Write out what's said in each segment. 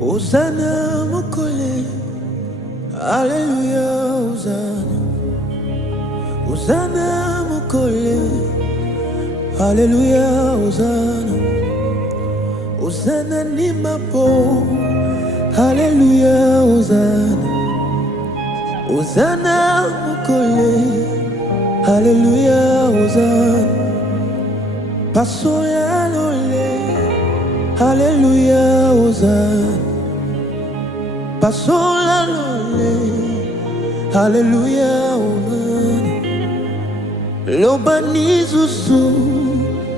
Hosanna mukole, Hallelujah, Hosanna. Hosanna mukole, Hallelujah, Hosanna. Hosanna ni mapo, Hallelujah, Hosanna. Hosanna mukole, Hallelujah, Hosanna. Pasoya lole, Hallelujah, Hosanna. Pasola lole, Hallelujah, Hosanna. Lobani zuzu,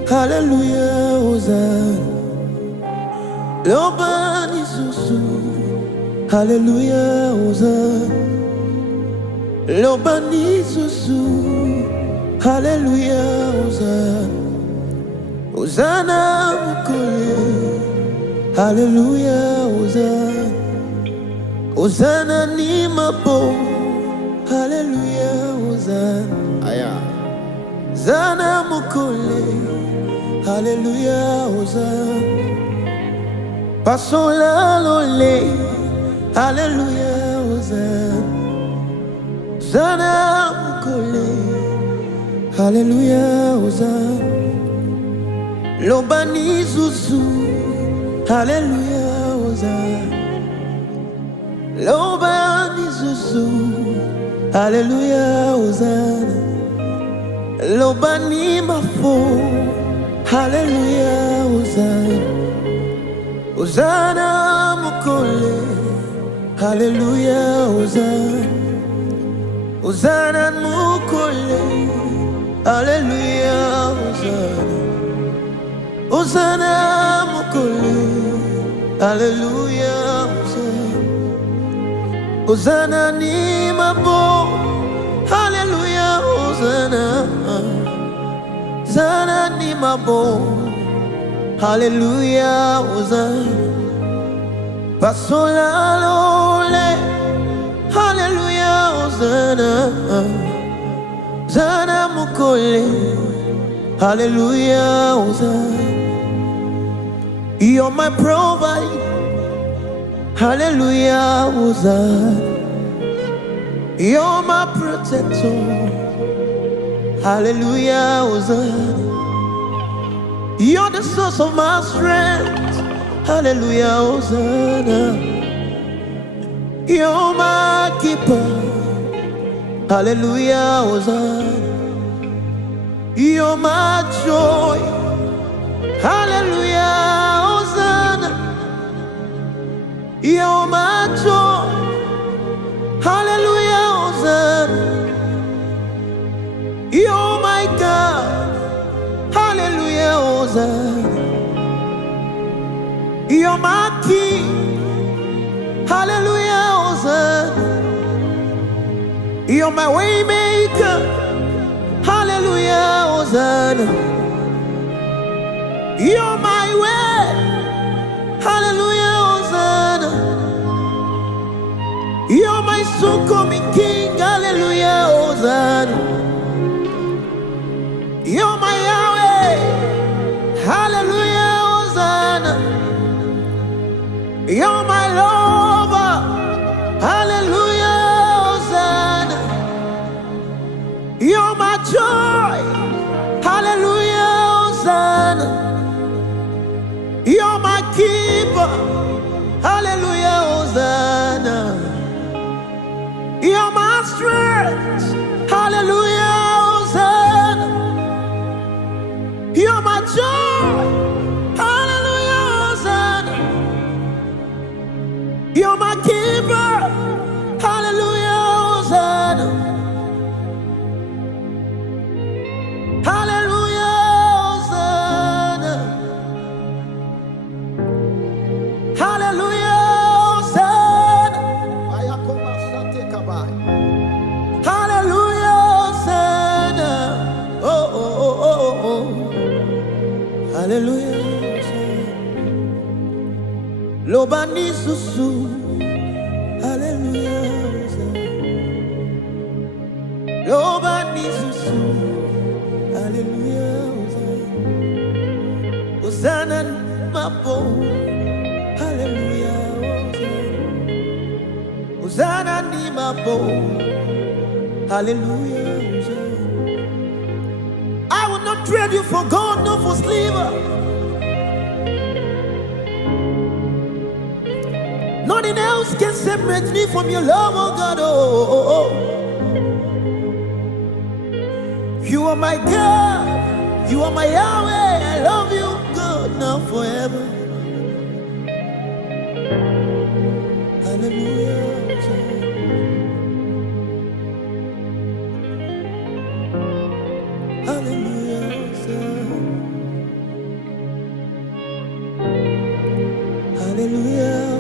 Hallelujah, Hosanna. Lobani zuzu, Hallelujah, Hosanna. Lobani zuzu, Hallelujah, Hosanna. Hosanna mukole, Hallelujah, Hosanna. Hosanna ni mapo, Hallelujah, Hosanna. Aya. Hosanna mukole, Hallelujah, Hosanna. Pasola lole, Hallelujah, Hosanna. Hosanna mukole, Hallelujah, Hosanna. Lobani zuzu, Hallelujah, Hosanna. Lobani zuzu, Hallelujah, Hosanna. Lobani mafo, Hallelujah, Hosanna. Hosanna mukole, Hallelujah, Hosanna. Hosanna mukole, Hallelujah, Hosanna. Hosanna mukole, Hallelujah, Hosanna. Hosanna ni mabo, Hallelujah, Hosanna. Hosanna ni mabo, Hallelujah, Hosanna. Pasola lole, Hallelujah, Hosanna. Hosanna mukole, Hallelujah, Hosanna. You're my provider, Hallelujah, Hosanna. You're my protector, Hallelujah, Hosanna. You're the source of my strength, Hallelujah, Hosanna. You're my keeper, Hallelujah, Hosanna. You're my joy, Hallelujah, Hosanna. You're my joy, Hallelujah, Hosanna. You're my God, Hallelujah, Hosanna. You're my King, Hallelujah, Hosanna. You're my way maker, Hallelujah, Hosanna. You're my way, Hallelujah, Hosanna. You're my soon coming King, Hallelujah, Hosanna. You're my Yahweh, Hallelujah, Hosanna. You're my lover, Hallelujah, Hosanna. You're my joy, Hallelujah, Hosanna. You're my keeper, Hallelujah, Hosanna. You're my strength, Hallelujah, Hosanna. You're my joy, Hallelujah, Hosanna. You're my keeper, Hallelujah, Hosanna. Hallelujah, Hosanna. Hallelujah, Hosanna. Hallelujah, Hosanna. Oh, oh, oh, oh, oh. Hallelujah, Hosanna. Lobani susu, Hallelujah, Hosanna. Lobani susu, Hallelujah, Hosanna. Hosanna mapo, Hallelujah. Hosanna ni mabo. Hallelujah. I will not trade you for gold, nor for silver. Nothing else can separate me from your love, oh God. Oh. You are my God. You are my Yahweh. I love you, God, now forever. Hallelujah. Hallelujah. Hallelujah.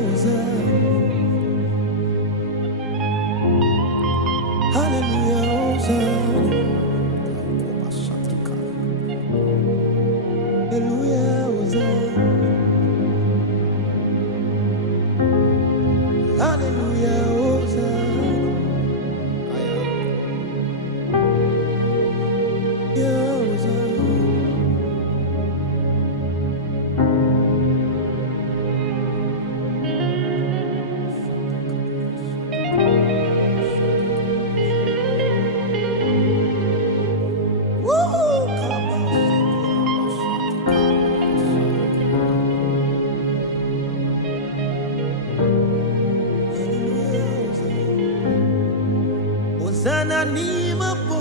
Hosanna ni mabo.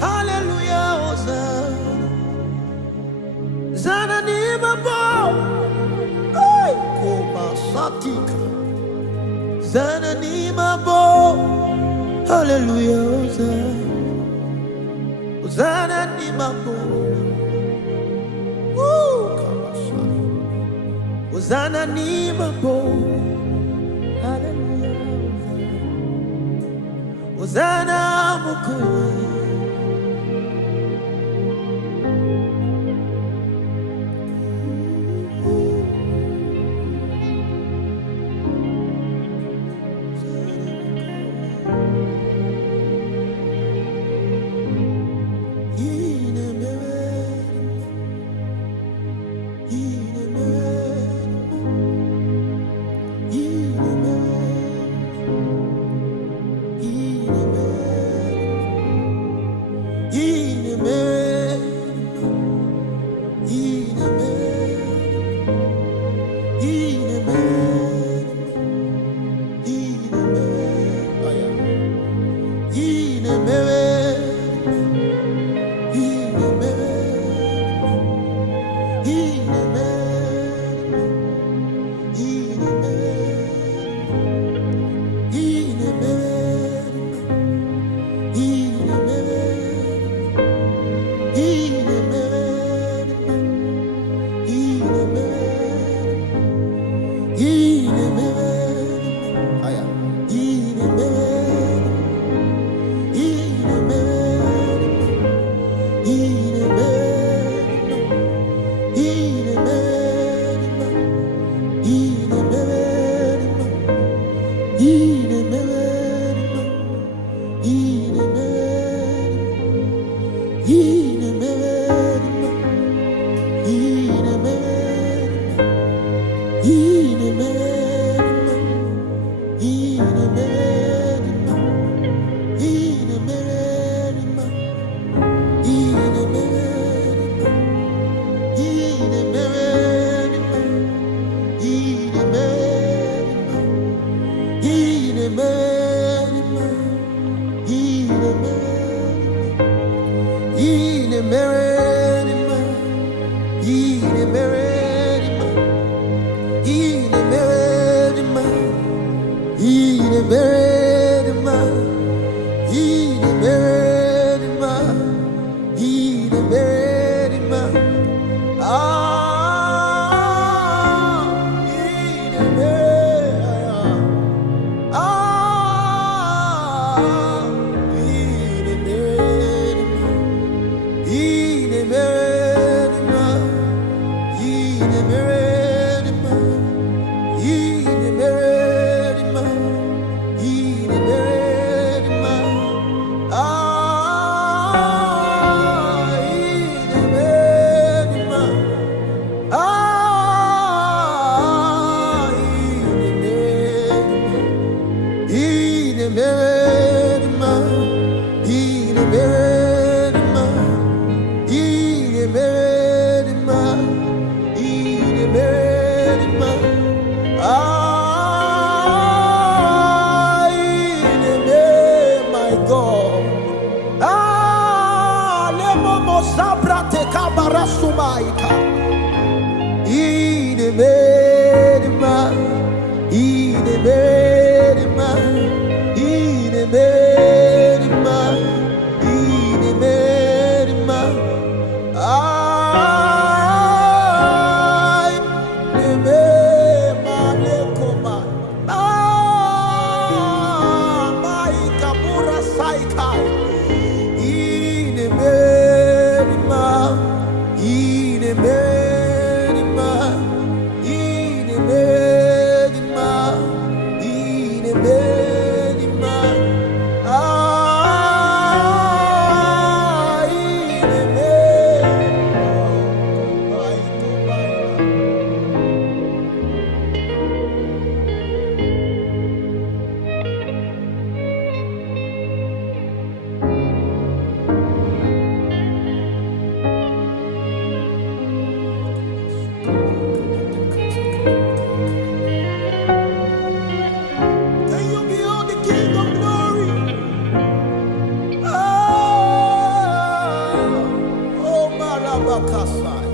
Hallelujah. Hosanna ni mabo. Ay, koma satika. Hosanna ni mabo. Hallelujah. Hosanna ni mabo. Hosanna ni mabo. Hallelujah. Hosanna mukuru. He My God. Lemomo sabrate kabarasumaika. Inemerima. Inemerima. Inemerima. Inemerima. Ay, Inemerima lekoma. My kabura saikai. Inemerima. Inemerima. Inemerima. Inemerima. Can you behold the King of Glory? Oh, Marabakasai.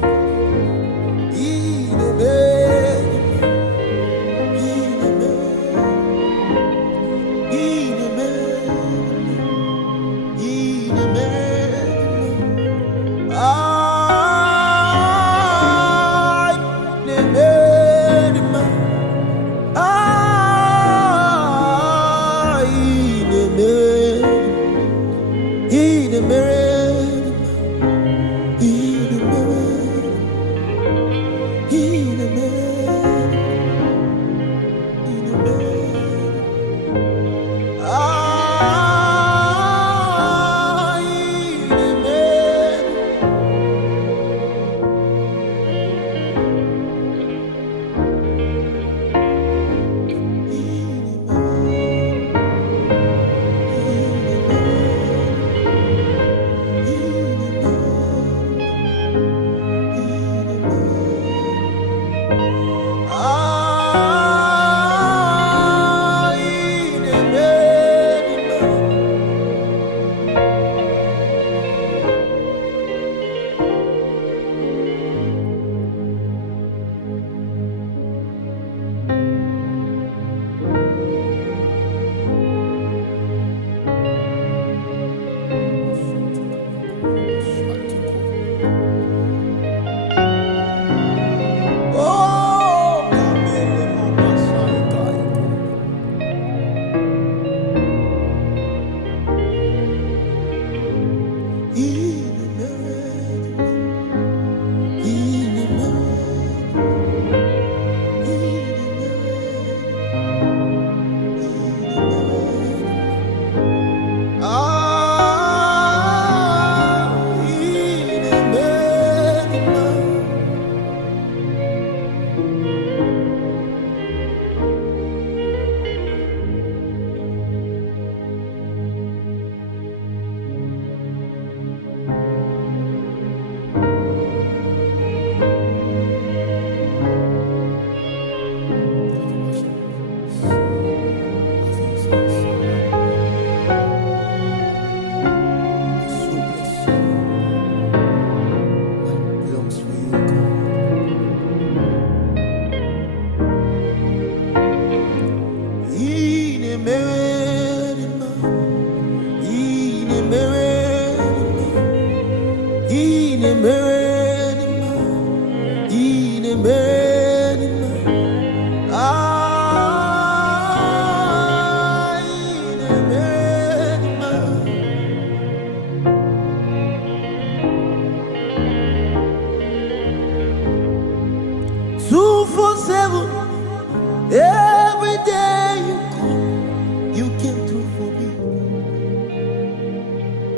Every day you come, you came through for me.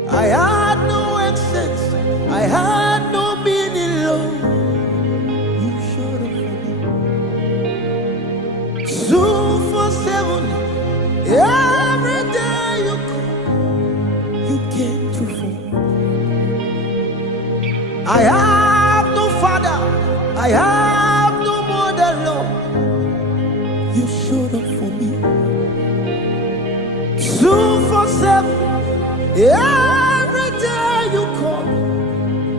I had no essence, I had no meaning, Lord. You showed up for me. 247, every day you come, you came through for me. I have no father, I have no mother. the Lord, you showed up for me. 247, every day you come,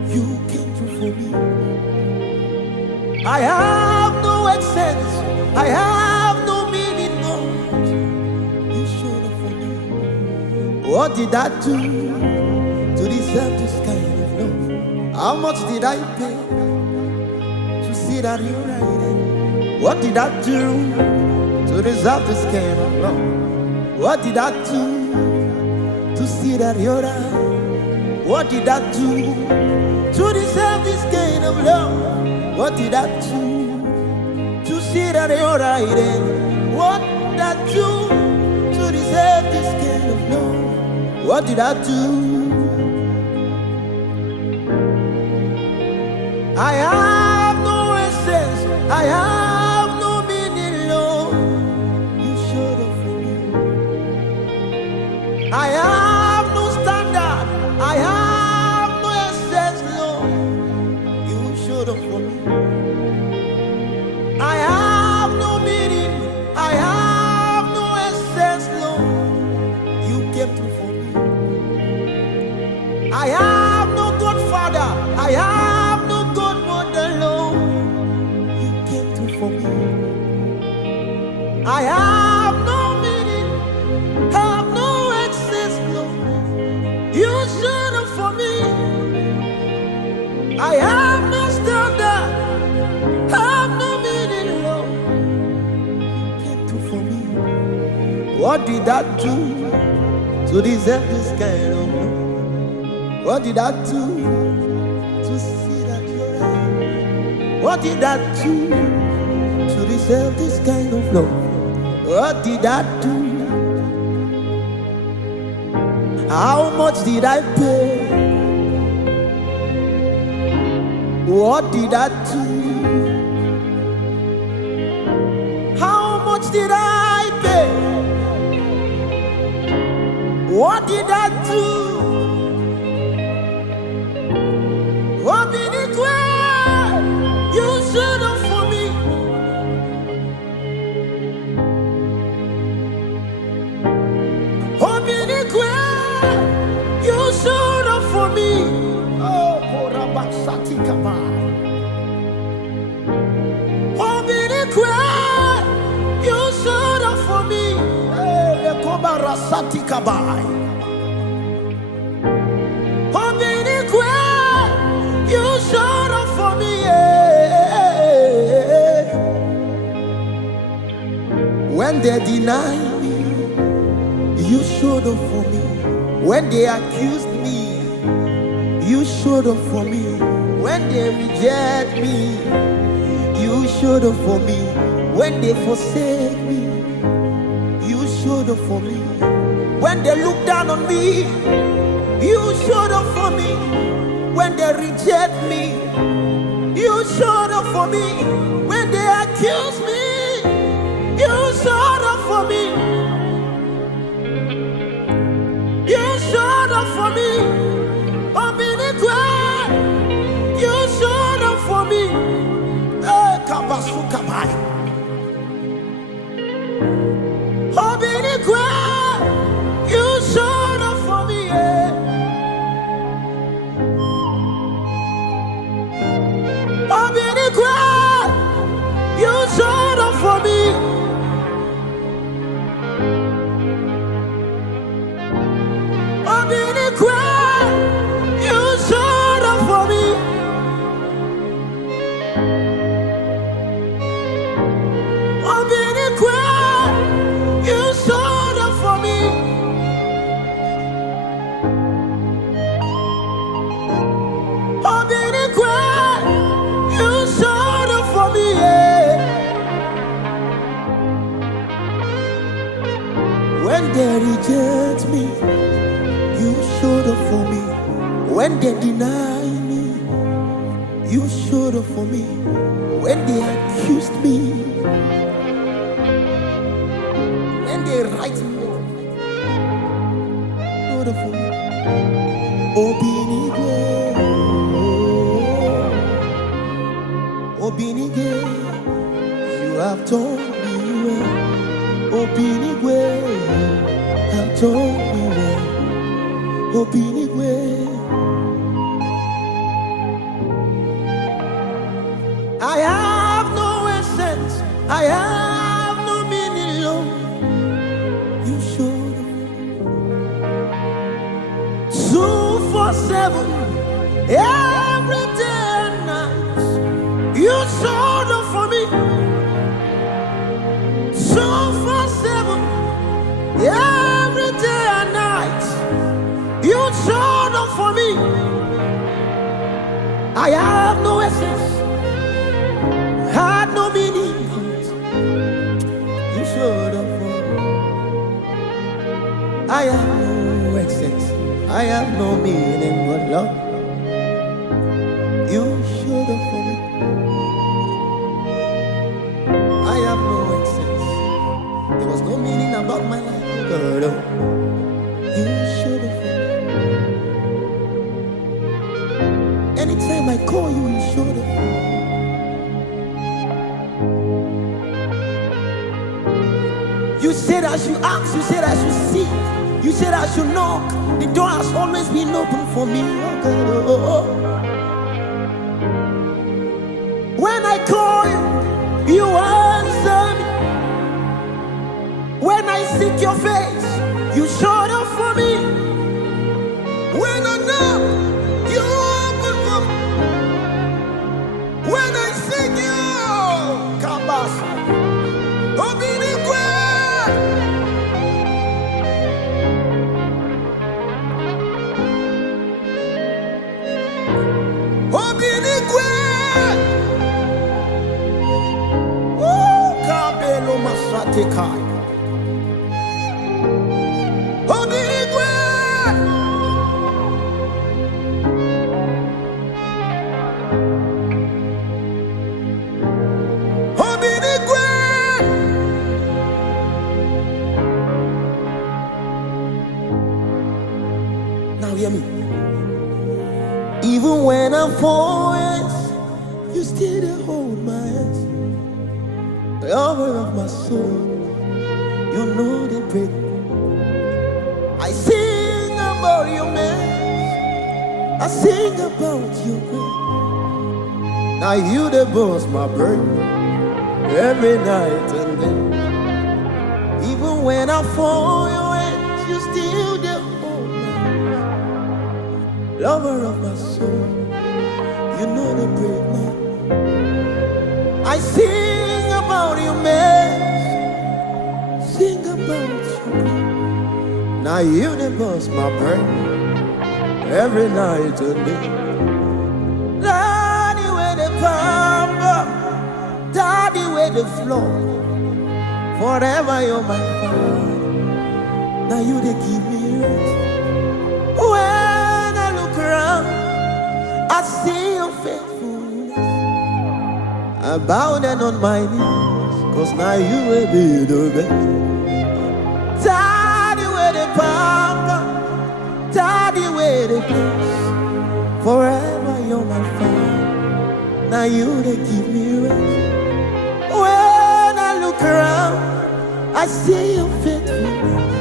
you came through for me. I have no essence, I have no meaning, Lord. You showed up for me. What did I do to deserve this kind of love? How much did I pay to see that you're right? What did I do to deserve this kind of love? What did I do to see that you're right? What did I do to deserve this kind of love? What did I do to see that you're right? What did I do to deserve this kind of love? What did I do? I have no essence, I have no meaning, Lord. You showed up for me. I have no standard, I have no essence, Lord. You showed up for me. I have no meaning, I have no essence, Lord. You came through for me. I have no godfather, I have no godmother, Lord. You came through for me. I have no meaning, have no access, Lord. You showed up for me. I have no standard, have no meaning, Lord. You came through for me. What did I do to deserve this kind of love? What did I do to see that you're right? What did I do to deserve this kind of love? What did I do? How much did I pay? What did I do? How much did I pay? What did I do? You showed up for me. You showed up for me. Oh, Korabasati Kabai. You showed up for me. Kobarasati Kabai. You showed up for me, yeah. When they deny me, you showed up for me. When they accused me, you showed up for me. When they reject me, you showed up for me. When they forsake me, you showed up for me. When they look down on me, you showed up for me. When they reject me, you showed up for me. When they accuse me, you showed up for me. You showed up for me. You showed up for me. Kabasukabai. You showed up for me. You showed up for me. You showed up for me. You showed up for me. You showed up for me, yeah. When they reject me, you showed up for me. When they deny me, you showed up for me. When they accused me, when they write me off, showed up for me. Obinigwe, Obinigwe, have told me well. Obinigwe, have told me well. Obinigwe. I have no essence, I have no meaning, Lord. You showed up. 247, every day and night. You showed up for me. 247, every day and night. You showed up for me. I have no essence, had no meaning, but you showed up for me. I have no essence, I have no meaning, but Lord, you showed up for me. I have no essence, there was no meaning about my life, God. You showed up for me. Anytime I call you, you showed up for me. You said I should ask, you said I should seek, you said I should knock. The door has always been open for me. Oh God, oh. When I call you, you answer me. When I seek your face, you showed up for me. When I knock, you open for me. When I seek you, Kabas, Obinigwe. Obinigwe. Oh, Kabelo Masateka. Obinigwe. Obinigwe. Now hear me. Even when I'm falling, you still hold my hands. The lover of my soul, you know the break. I sing about your man, I sing about your man. Now you the boss, my bird, every night and day. Even when I fall your hands, you still the hold my hands. Lover of my soul, you know the break, man. I sing about your man, sing about you. Now you the boss, my brain, every night and day. Daddy where the pamper, daddy where the floor. Forever you're my father. Now you they give me rest. When I look around, I see your faithfulness. I bow down on my knees, 'cause now you will be the best. Daddy where the pamper, daddy where the place. Forever you're my father. Now you they give me rest. When I look around, I see your faithfulness.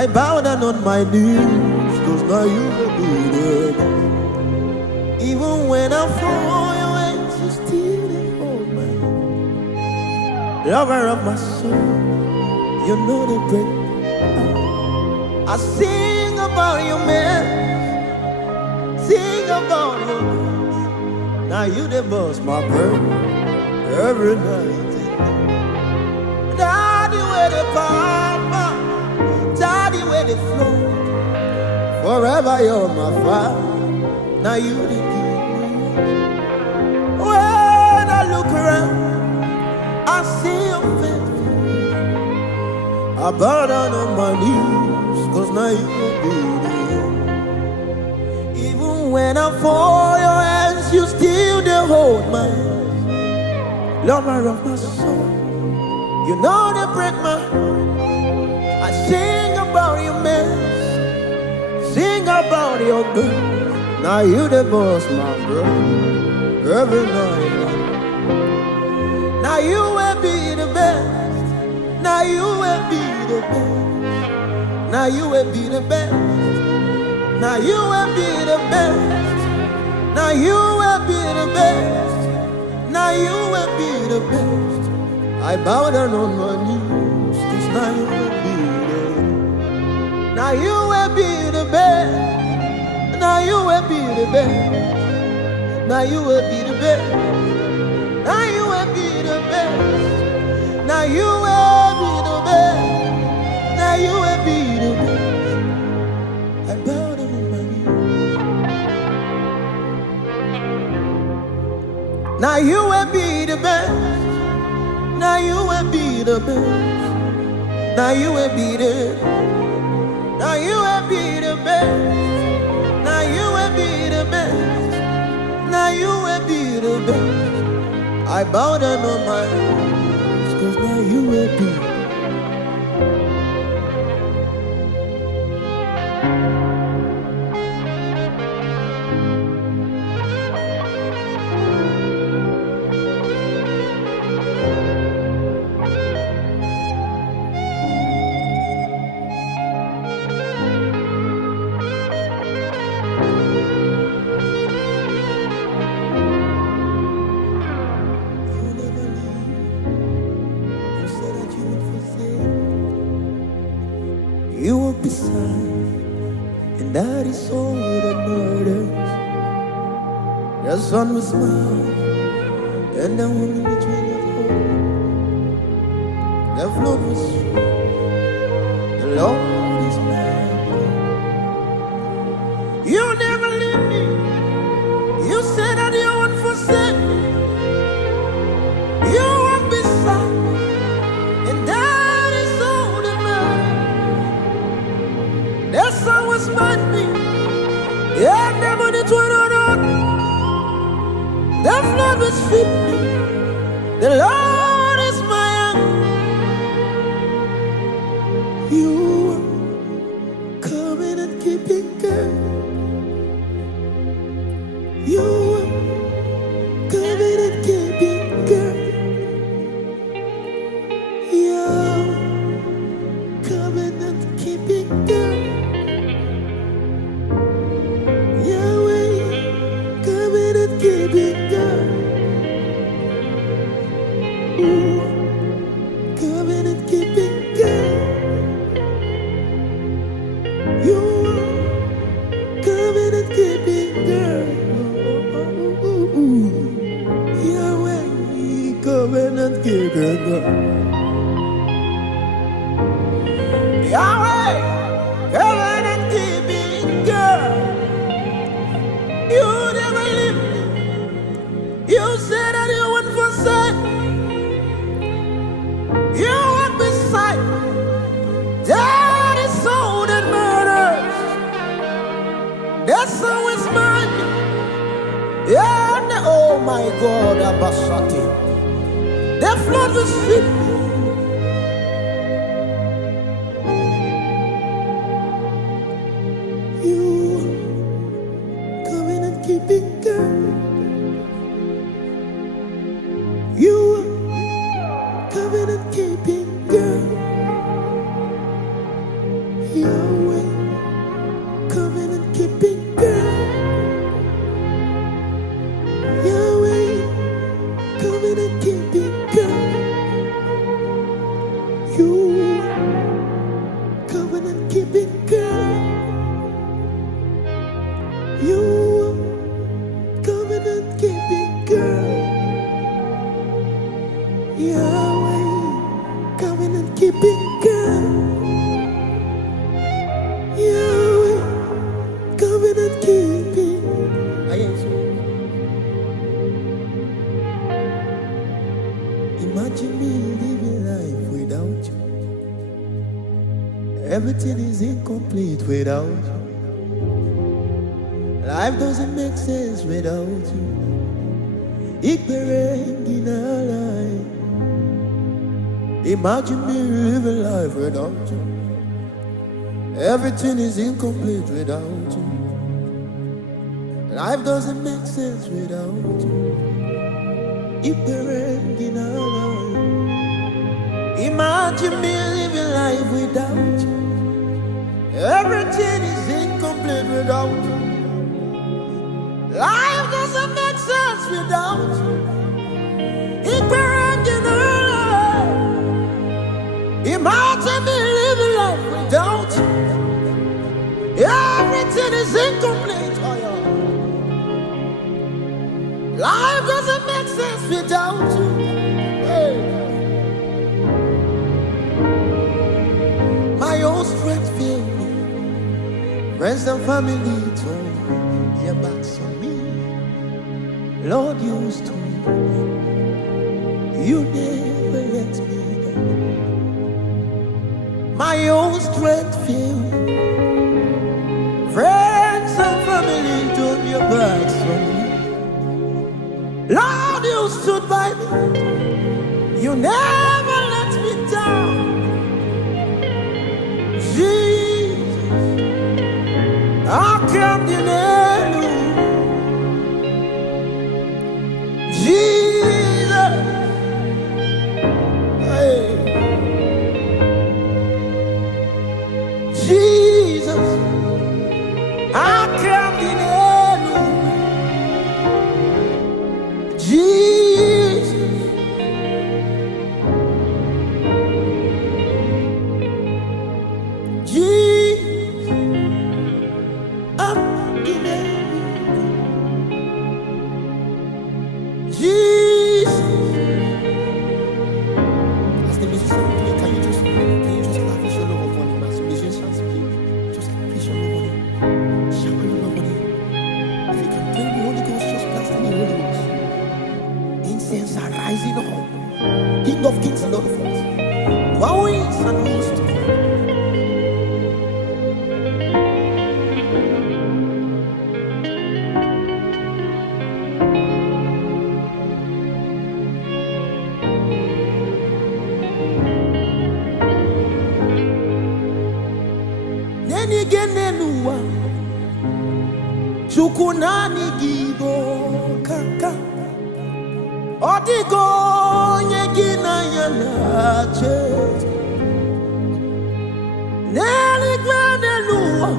I bow down on my knees, 'cause now you will be the best. Even when I fall your hands, you still hold my hand. Lover of my soul, you know the break. I sing about your man, sing about your man. Now you the boss, my bird, every night. Daddy where the papa, daddy where the flow. Forever you're my father. Now you the king. When I look around, I see your face. I bow down on my knees, 'cause now you will be there. Even when I fall your hands, you still they hold my hand. Lover of my soul, you know they break my heart. I sing about your mess, sing about your good. Now you the boss, my bro, every night. Now you Now you will be the best. Now you will be the best. Now you will be the best. Now you will be the best. Now you will be the best. I bow down on my knees, 'cause now you will be the best. Now you will be the best. Now you will be the best. Now you will be the best. Now you will be the best. Now you will be the best. Now you will be the best. I bow down on my knees. Now you will be the best. Now you will be the best. Now you will be the. Now you will be the best. Now you will be the best. Now you will be the best. I bow down on my knees, 'cause now you will be. You will be sad, and that is all that matters. The sun will smile, and the wind will train of hope. The flood was sweet, the Lord is mine. You never leave me. You said that you won't forsake me. You will be sad, and that is all that matters. The sun was mine me, and the money to run. The flood was fit me. The Lord is my anchor. You are coming and keeping good. You are coming and keeping good. You are coming and keeping good. Keep it going. Ooh, come in and keep it going. You come in and keep it going. Yahweh, come in and keep it going. Yahweh, come in and keep it going. You never leave me. You said that you wouldn't forsake. You were beside me. That is all that matters. That's always mine. Yeah, oh my God, Abashati. The flood was fit me. You come in and keep it going. You coming and keeping girl. Yahweh, coming and keeping girl. Yahweh, coming and keeping girl. You coming and keeping girl. You coming and keeping girl. Yahweh, coming and keeping good. Yahweh, coming and keeping. Imagine me living life without you. Everything is incomplete without you. Life doesn't make sense without you. Ignorant in our life. Imagine me living life without you. Everything is incomplete without you. Life doesn't make sense without you. Ignorant in our life. Imagine Imagine me living life without you. Everything is incomplete without you. Life doesn't make sense without you. Imagine me living life without you. Everything is incomplete. Oh, yeah. Life doesn't make sense without you. Hey. My own strength failed me. Friends and family told their backs on me. Lord, you used to. You never let me down. My own strength failed. Friends and family turned your backs on me. Lord, you stood by me. You never let me down. Jesus, I can't deny you. Jesus, hey. Jesus, I can't deny you. Jesus, Jesus, I can't deny you. Jesus. As the musician play, can you just lavish your love upon him? As the musicians play, just lavish your love on him. Shower your love on him. If you can pray in the Holy Ghost, just blast in the Holy Ghost. Incense are rising up. King of kings and Lord of lords. Who is and who is to come. Nenigenenua chukunani gibo kaka odigo nyegina yanache nenigenenua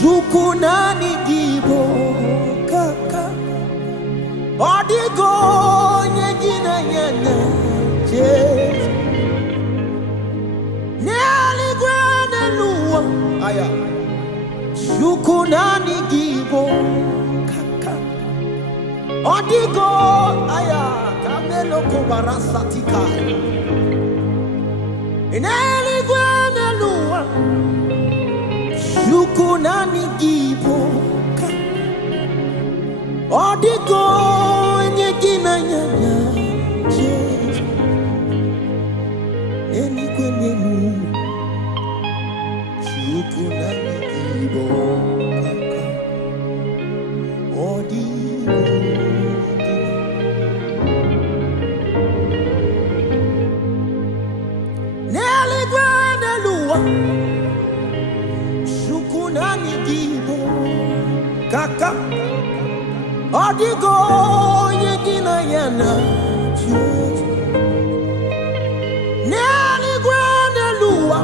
chukunani gibo kaka odigo nyegina yanache aya shukunani gibo kaka odigo aya kamelo kubarasatika ineli gwanelua shukunani gibo kaka odigo nyegina nyanya Jesus eni kwenelu Shukunani gibo kaka odigo Neli gwanelua Shukunani gibo kaka odigo yegina yana Jesus Neli gwanelua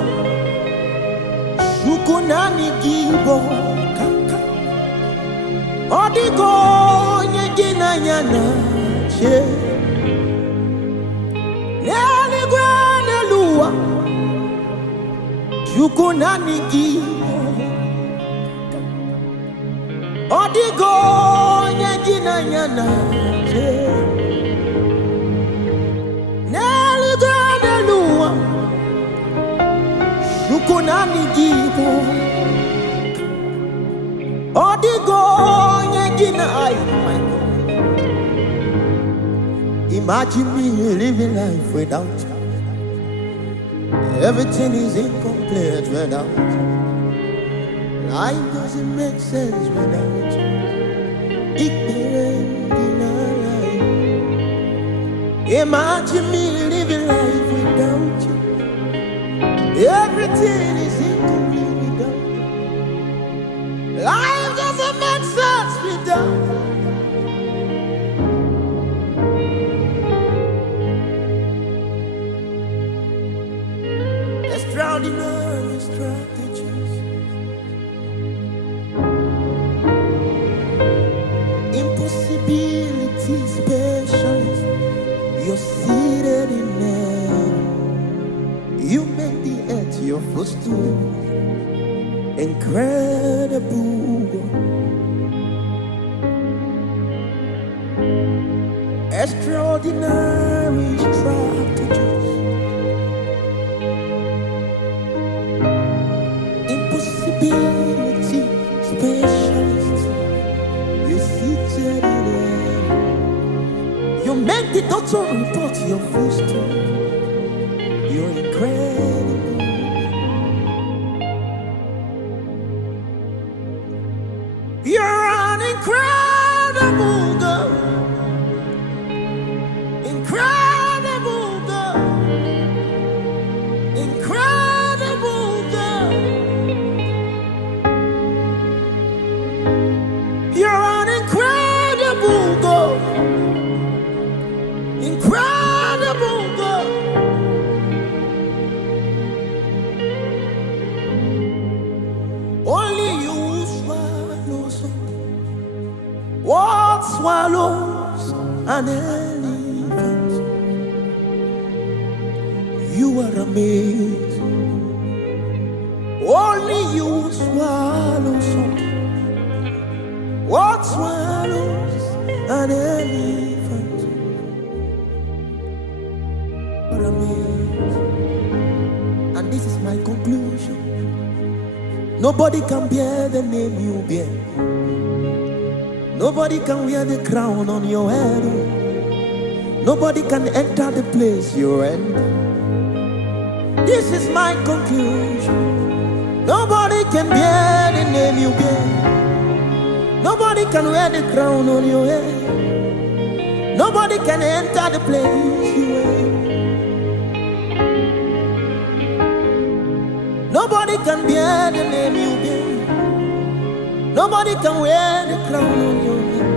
Shukunani gibo kaka odigo nyegina yana che Neli gwanelua Shukunani gibo odigo nyegina yana che Neli gwanelua Shukunani gibo odigo nyegina ay my God. Imagine me living life without you. Everything is incomplete without you. Life doesn't make sense without you. Imagine me living life without you. Everything is incomplete without you. Life doesn't make sense without you. Extraordinary strategies, impossibility specialist. You're seated in heaven. You make the earth your footstool. Incredible, extraordinary strategies, impossibility specialist. You seated in heaven. You make the doctor report your footstool. You're incredible. You're an incredible God. Incredible God. Incredible God. You're an incredible God. Incredible God. Only you swallow something. What swallows an elephant? You are amazing. Only you swallow something. What swallows an elephant? You are amazing. And this is my conclusion. Nobody can bear the name you bear. Nobody can wear the crown on your head. Nobody can enter the place you're in. This is my conclusion. Nobody can bear the name you bear. Nobody can wear the crown on your head. Nobody can enter the place you're in. Nobody can bear the name you bear. Nobody can wear the crown on your head.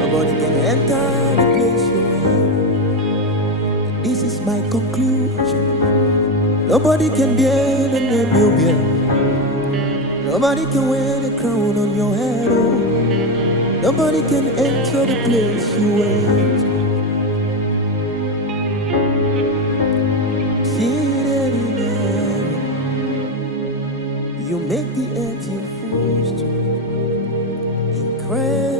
Nobody can enter the place you're in. This is my conclusion. Nobody can bear the name you bear. Nobody can wear the crown on your head. Oh. Nobody can enter the place you went. Seated in heaven, you make the earth your footstool. Incredible.